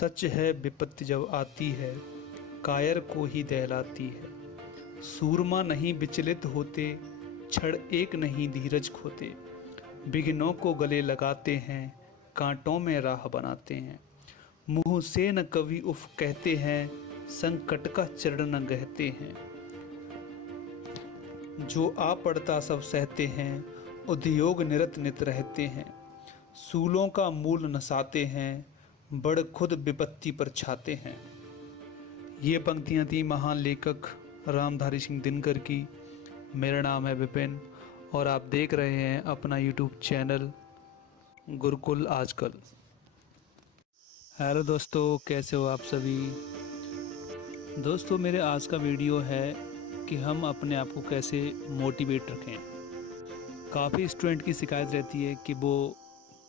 सच है विपत्ति जब आती है, कायर को ही दहलाती है। सूरमा नहीं विचलित होते, क्षण एक नहीं धीरज खोते। विघ्नों को गले लगाते हैं, कांटों में राह बनाते हैं। मुँह से न कभी उफ कहते हैं, संकट का चरण न गहते हैं। जो आ पड़ता सब सहते हैं, उद्योग निरत नित रहते हैं। सूलों का मूल नसाते हैं, बड़ खुद विपत्ति पर छाते हैं। ये पंक्तियाँ थी महान लेखक रामधारी सिंह दिनकर की। मेरा नाम है विपिन और आप देख रहे हैं अपना यूट्यूब चैनल गुरुकुल आजकल। हेलो दोस्तों, कैसे हो आप सभी। दोस्तों, मेरे आज का वीडियो है कि हम अपने आप को कैसे मोटिवेट रखें। काफ़ी स्टूडेंट की शिकायत रहती है कि वो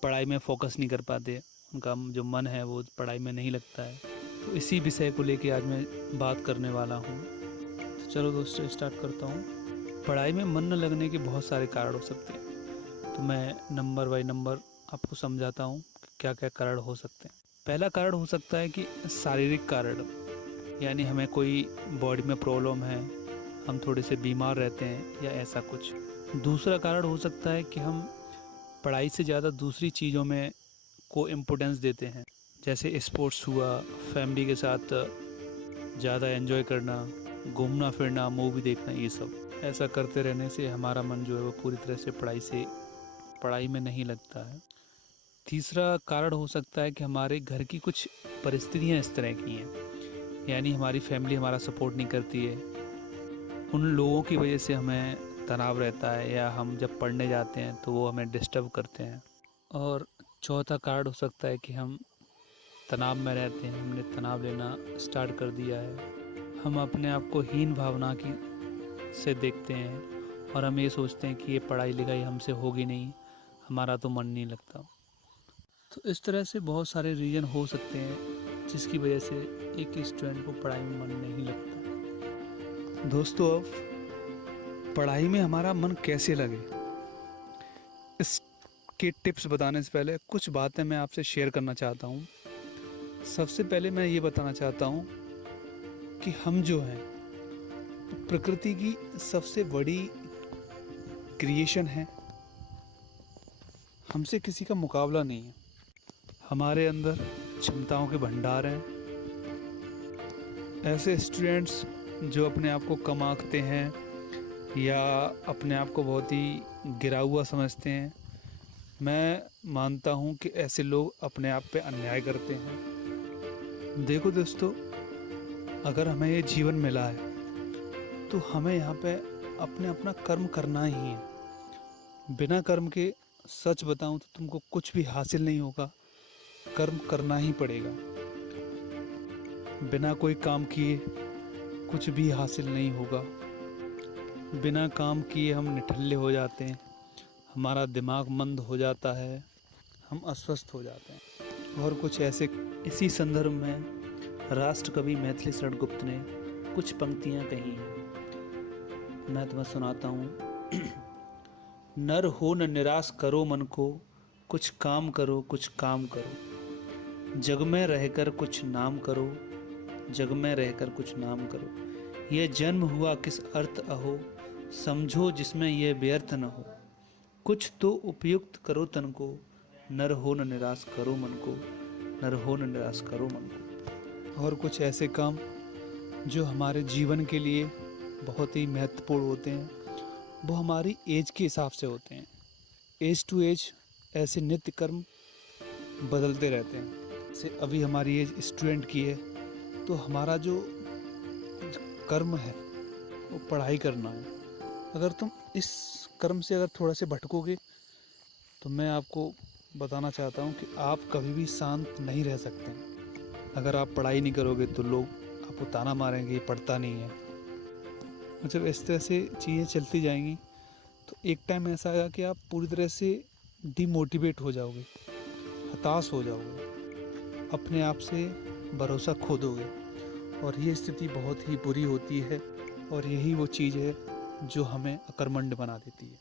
पढ़ाई में फ़ोकस नहीं कर पाते, उनका जो मन है वो पढ़ाई में नहीं लगता है। तो इसी विषय को लेके आज मैं बात करने वाला हूँ। तो चलो दोस्तों, स्टार्ट करता हूँ। पढ़ाई में मन न लगने के बहुत सारे कारण हो सकते हैं, तो मैं नंबर बाय नंबर आपको समझाता हूँ कि क्या क्या कारण हो सकते हैं। पहला कारण हो सकता है कि शारीरिक कारण, यानी हमें कोई बॉडी में प्रॉब्लम है, हम थोड़े से बीमार रहते हैं या ऐसा कुछ। दूसरा कारण हो सकता है कि हम पढ़ाई से ज़्यादा दूसरी चीज़ों में को इम्पोर्टेंस देते हैं, जैसे स्पोर्ट्स हुआ, फैमिली के साथ ज़्यादा एंजॉय करना, घूमना फिरना, मूवी देखना, ये सब। ऐसा करते रहने से हमारा मन जो है वो पूरी तरह से पढ़ाई में नहीं लगता है। तीसरा कारण हो सकता है कि हमारे घर की कुछ परिस्थितियाँ इस तरह की हैं, यानी हमारी फैमिली हमारा सपोर्ट नहीं करती है। उन लोगों की वजह से हमें तनाव रहता है, या हम जब पढ़ने जाते हैं तो वो हमें डिस्टर्ब करते हैं। और चौथा कारण हो सकता है कि हम तनाव में रहते हैं, हमने तनाव लेना स्टार्ट कर दिया है। हम अपने आप को हीन भावना की से देखते हैं और हम ये सोचते हैं कि ये पढ़ाई लिखाई हमसे होगी नहीं, हमारा तो मन नहीं लगता। तो इस तरह से बहुत सारे रीज़न हो सकते हैं जिसकी वजह से एक स्टूडेंट को पढ़ाई में मन नहीं लगता। दोस्तों, अब पढ़ाई में हमारा मन कैसे लगे, इसके टिप्स बताने से पहले कुछ बातें मैं आपसे शेयर करना चाहता हूँ। सबसे पहले मैं ये बताना चाहता हूँ कि हम जो हैं प्रकृति की सबसे बड़ी क्रिएशन है। हमसे किसी का मुकाबला नहीं है। हमारे अंदर क्षमताओं के भंडार हैं। ऐसे स्टूडेंट्स जो अपने आप को कम आंकते हैं या अपने आप को बहुत ही गिरा हुआ समझते हैं, मैं मानता हूँ कि ऐसे लोग अपने आप पे अन्याय करते हैं। देखो दोस्तों, अगर हमें ये जीवन मिला है तो हमें यहाँ पे अपना कर्म करना ही है। बिना कर्म के, सच बताऊँ तो तुमको कुछ भी हासिल नहीं होगा। कर्म करना ही पड़ेगा। बिना कोई काम किए कुछ भी हासिल नहीं होगा। बिना काम किए हम निठल्ले हो जाते हैं, हमारा दिमाग मंद हो जाता है, हम अस्वस्थ हो जाते हैं। और कुछ ऐसे। इसी संदर्भ में राष्ट्रकवि मैथिली शरण गुप्त ने कुछ पंक्तियाँ कही हैं, मैं तुम्हें सुनाता हूँ। नर हो न निराश करो मन को, कुछ काम करो, कुछ काम करो। जग में रहकर कुछ नाम करो, जग में रहकर कुछ नाम करो। यह जन्म हुआ किस अर्थ अहो, समझो जिसमें यह व्यर्थ न हो। कुछ तो उपयुक्त करो तन को, नर हो न निराश करो मन को, नर हो न निराश करो मन को। और कुछ ऐसे काम जो हमारे जीवन के लिए बहुत ही महत्वपूर्ण होते हैं, वो हमारी एज के हिसाब से होते हैं। एज टू एज ऐसे नित्य कर्म बदलते रहते हैं। जैसे अभी हमारी एज स्टूडेंट की है, तो हमारा जो कर्म है वो पढ़ाई करना है। अगर तुम इस कर्म से अगर थोड़ा से भटकोगे तो मैं आपको बताना चाहता हूँ कि आप कभी भी शांत नहीं रह सकते। अगर आप पढ़ाई नहीं करोगे तो लोग आपको ताना मारेंगे, ये पढ़ता नहीं है। और जब इस तरह से चीज़ें चलती जाएंगी तो एक टाइम ऐसा आएगा कि आप पूरी तरह से डिमोटिवेट हो जाओगे, हताश हो जाओगे, अपने आप से भरोसा खो दोगे। और ये स्थिति बहुत ही बुरी होती है, और यही वो चीज़ है जो हमें अकर्मण्य बना देती है।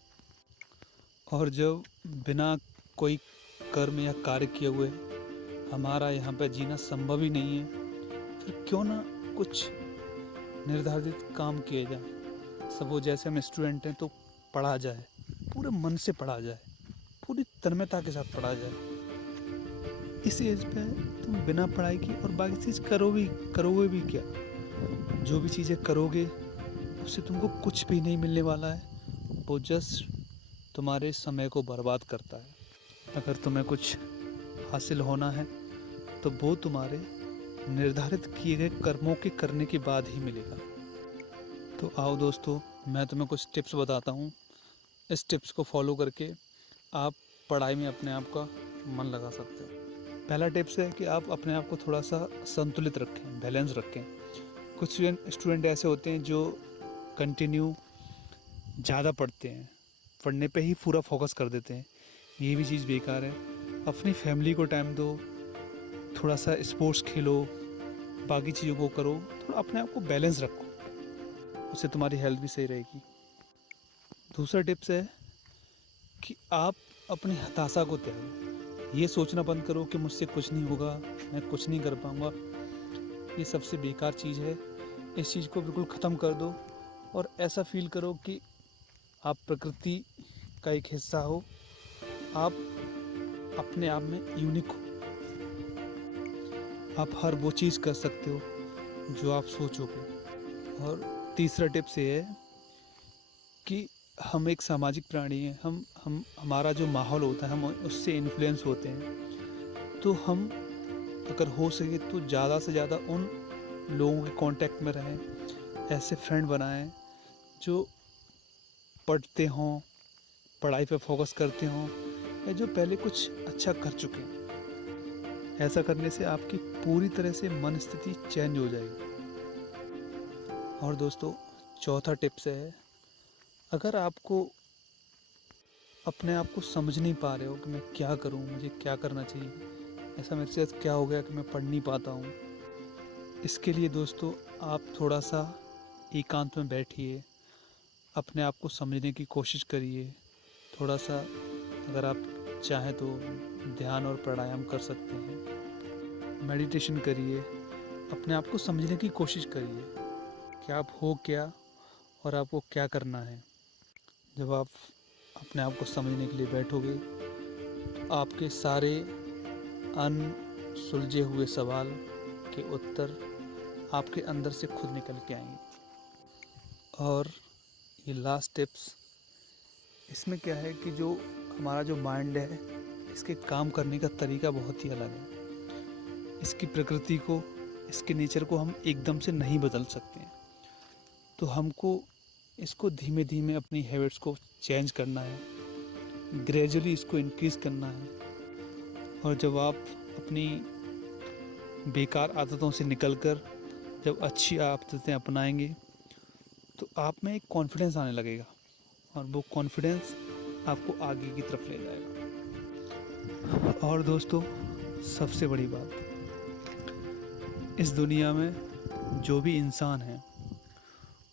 और जब बिना कोई कर्म या कार्य किए हुए हमारा यहाँ पे जीना संभव ही नहीं है, फिर क्यों ना कुछ निर्धारित काम किए जाए। सपोज जैसे हम स्टूडेंट हैं तो पढ़ा जाए, पूरे मन से पढ़ा जाए, पूरी तन्मयता के साथ पढ़ा जाए। इस एज पे तुम बिना पढ़ाई की और बाकी चीज़ करोगे भी क्या? जो भी चीज़ें करोगे उससे तुमको कुछ भी नहीं मिलने वाला है, वो जस्ट तुम्हारे समय को बर्बाद करता है। अगर तुम्हें कुछ हासिल होना है तो वो तुम्हारे निर्धारित किए गए कर्मों के करने के बाद ही मिलेगा। तो आओ दोस्तों, मैं तुम्हें कुछ टिप्स बताता हूँ। इस टिप्स को फॉलो करके आप पढ़ाई में अपने आप का मन लगा सकते हो। पहला टिप्स है कि आप अपने आप को थोड़ा सा संतुलित रखें, बैलेंस रखें। कुछ स्टूडेंट ऐसे होते हैं जो कंटिन्यू ज़्यादा पढ़ते हैं, पढ़ने पे ही पूरा फोकस कर देते हैं। ये भी चीज़ बेकार है। अपनी फैमिली को टाइम दो, थोड़ा सा स्पोर्ट्स खेलो, बाकी चीज़ों को करो, थोड़ा अपने आप को बैलेंस रखो, उससे तुम्हारी हेल्थ भी सही रहेगी। दूसरा टिप्स है कि आप अपनी हताशा को त्यागो। ये सोचना बंद करो कि मुझसे कुछ नहीं होगा, मैं कुछ नहीं कर पाऊँगा। ये सबसे बेकार चीज़ है। इस चीज़ को बिल्कुल ख़त्म कर दो और ऐसा फील करो कि आप प्रकृति का एक हिस्सा हो, आप अपने आप में यूनिक हो। आप हर वो चीज़ कर सकते हो जो आप सोचोगे। और तीसरा टिप्स ये है कि हम एक सामाजिक प्राणी हैं। हमारा जो माहौल होता है हम उससे इन्फ्लुएंस होते हैं। तो हम अगर हो सके तो ज़्यादा से ज़्यादा उन लोगों के कांटेक्ट में रहें, ऐसे फ्रेंड बनाएं जो पढ़ते हों, पढ़ाई पे फोकस करते हों, या जो पहले कुछ अच्छा कर चुके हैं। ऐसा करने से आपकी पूरी तरह से मन स्थिति चेंज हो जाएगी। और दोस्तों, चौथा टिप्स है, अगर आपको अपने आप को समझ नहीं पा रहे हो कि मैं क्या करूं, मुझे क्या करना चाहिए, ऐसा मेरे साथ क्या हो गया कि मैं पढ़ नहीं पाता हूं, इसके लिए दोस्तों आप थोड़ा सा एकांत में बैठिए, अपने आप को समझने की कोशिश करिए। थोड़ा सा अगर आप चाहें तो ध्यान और प्राणायाम कर सकते हैं, मेडिटेशन करिए, अपने आप को समझने की कोशिश करिए कि आप हो क्या और आपको क्या करना है। जब आप अपने आप को समझने के लिए बैठोगे तो आपके सारे अनसुलझे हुए सवाल के उत्तर आपके अंदर से खुद निकल के आएंगे। और ये लास्ट टिप्स, इसमें क्या है कि जो हमारा जो माइंड है, इसके काम करने का तरीका बहुत ही अलग है। इसकी प्रकृति को, इसके नेचर को हम एकदम से नहीं बदल सकते हैं। तो हमको इसको धीमे धीमे अपनी हैबिट्स को चेंज करना है, ग्रेजुअली इसको इंक्रीज़ करना है। और जब आप अपनी बेकार आदतों से निकलकर जब अच्छी आदतें अपनाएंगे तो आप में एक कॉन्फिडेंस आने लगेगा, और वो कॉन्फिडेंस आपको आगे की तरफ ले जाएगा। और दोस्तों, सबसे बड़ी बात, इस दुनिया में जो भी इंसान हैं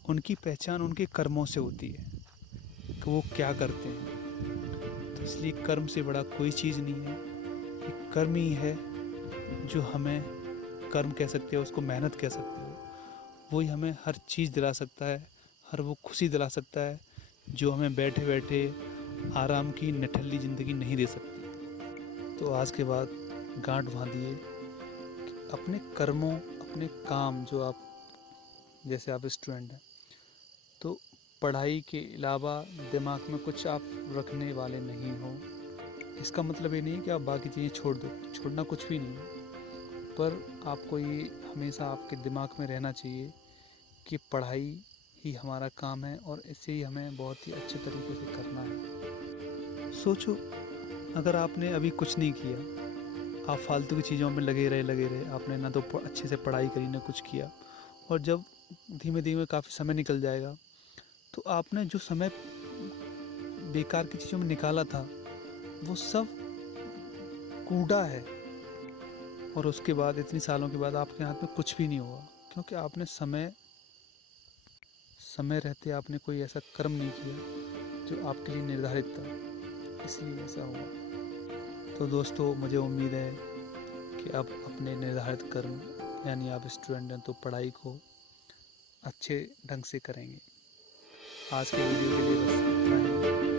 उनकी पहचान उनके कर्मों से होती है कि वो क्या करते हैं। तो इसलिए कर्म से बड़ा कोई चीज़ नहीं है। ये कर्म ही है जो हमें, कर्म कह सकते हो उसको, मेहनत कह सकते हो, वही हमें हर चीज़ दिला सकता है, हर वो खुशी दिला सकता है जो हमें बैठे बैठे आराम की निठल्ली ज़िंदगी नहीं दे सकती। तो आज के बाद गांठ बांधिए कि अपने कर्मों, अपने काम, जो आप, जैसे आप स्टूडेंट हैं तो पढ़ाई के अलावा दिमाग में कुछ आप रखने वाले नहीं हो। इसका मतलब ये नहीं कि आप बाकी चीज़ें छोड़ दो, छोड़ना कुछ भी नहीं है, पर आपको ये हमेशा आपके दिमाग में रहना चाहिए कि पढ़ाई ही हमारा काम है और इसे ही हमें बहुत ही अच्छे तरीके से करना है। सोचो, अगर आपने अभी कुछ नहीं किया, आप फालतू की चीज़ों में लगे रहे, आपने ना तो अच्छे से पढ़ाई करी ना कुछ किया, और जब धीमे धीमे काफ़ी समय निकल जाएगा तो आपने जो समय बेकार की चीज़ों में निकाला था वो सब कूड़ा है, और उसके बाद इतनी सालों के बाद आपके हाथ में कुछ भी नहीं होगा, क्योंकि आपने समय रहते आपने कोई ऐसा कर्म नहीं किया जो आपके लिए निर्धारित था, इसलिए ऐसा हुआ। तो दोस्तों, मुझे उम्मीद है कि अब अपने निर्धारित कर्म यानी आप स्टूडेंट हैं तो पढ़ाई को अच्छे ढंग से करेंगे। आज के वीडियो के लिए बस इतना ही।